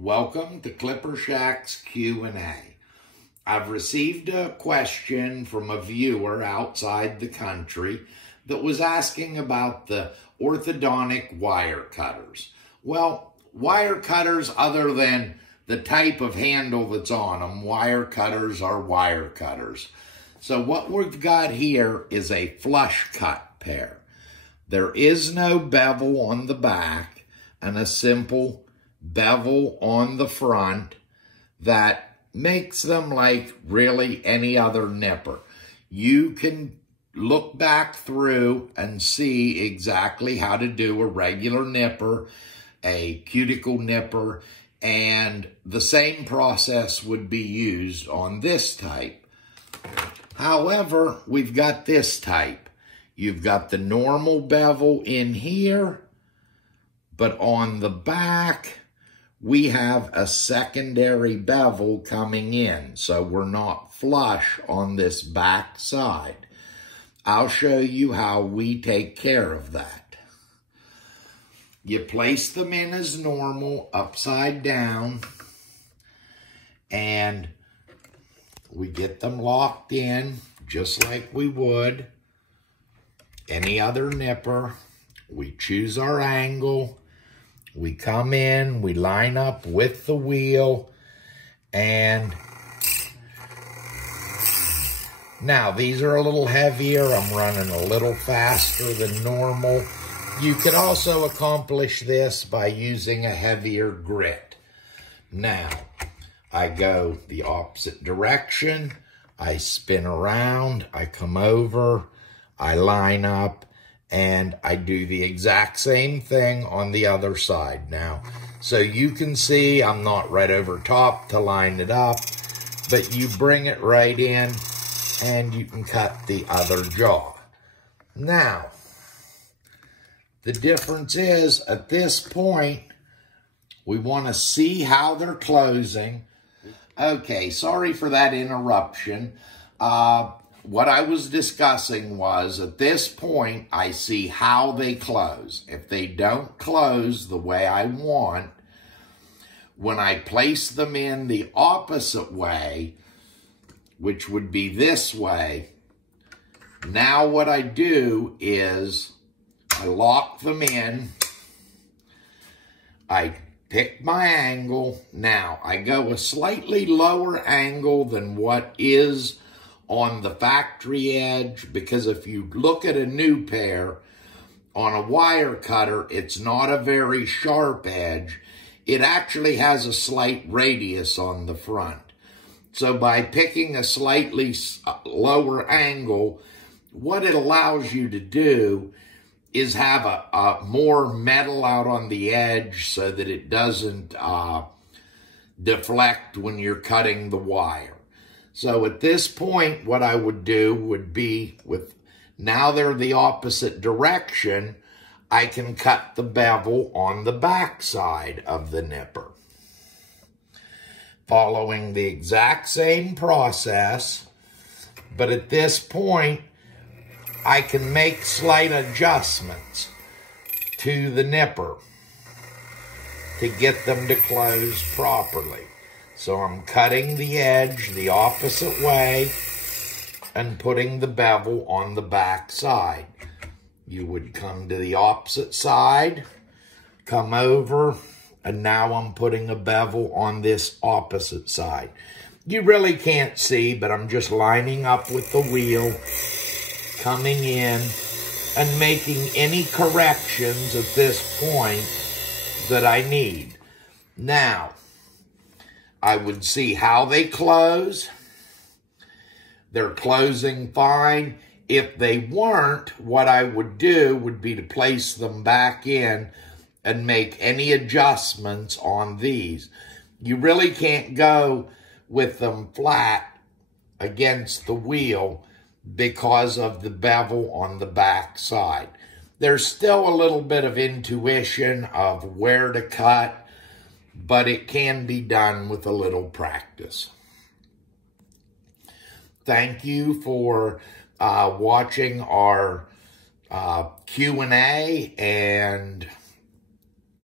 Welcome to Clipper Shack's Q&A. I've received a question from a viewer outside the country that was asking about the orthodontic wire cutters. Well, wire cutters, other than the type of handle that's on them, wire cutters are wire cutters. So what we've got here is a flush cut pair. There is no bevel on the back and a simple bevel on the front that makes them like really any other nipper. You can look back through and see exactly how to do a regular nipper, a cuticle nipper, and the same process would be used on this type. However, we've got this type. You've got the normal bevel in here, but on the back, we have a secondary bevel coming in, so we're not flush on this back side. I'll show you how we take care of that. You place them in as normal, upside down, and we get them locked in just like we would any other nipper. We choose our angle. We come in, we line up with the wheel, and now these are a little heavier. I'm running a little faster than normal. You could also accomplish this by using a heavier grit. Now, I go the opposite direction. I spin around, I come over, I line up, and I do the exact same thing on the other side now. So you can see I'm not right over top to line it up, but you bring it right in and you can cut the other jaw. Now, the difference is at this point, we want to see how they're closing. Okay, sorry for that interruption. What I was discussing was, at this point, I see how they close. If they don't close the way I want, when I place them in the opposite way, which would be this way, now what I do is I lock them in, I pick my angle. Now, I go a slightly lower angle than what is on the factory edge, because if you look at a new pair on a wire cutter, it's not a very sharp edge. It actually has a slight radius on the front. So by picking a slightly lower angle, what it allows you to do is have a more metal out on the edge so that it doesn't deflect when you're cutting the wire. So at this point, what I would do would be, now they're the opposite direction, I can cut the bevel on the back side of the nipper. Following the exact same process, but at this point, I can make slight adjustments to the nipper to get them to close properly. So I'm cutting the edge the opposite way and putting the bevel on the back side. You would come to the opposite side, come over, and now I'm putting a bevel on this opposite side. You really can't see, but I'm just lining up with the wheel, coming in, and making any corrections at this point that I need. Now, I would see how they close. They're closing fine. If they weren't, what I would do would be to place them back in and make any adjustments on these. You really can't go with them flat against the wheel because of the bevel on the back side. There's still a little bit of intuition of where to cut, but it can be done with a little practice. Thank you for watching our Q&A, and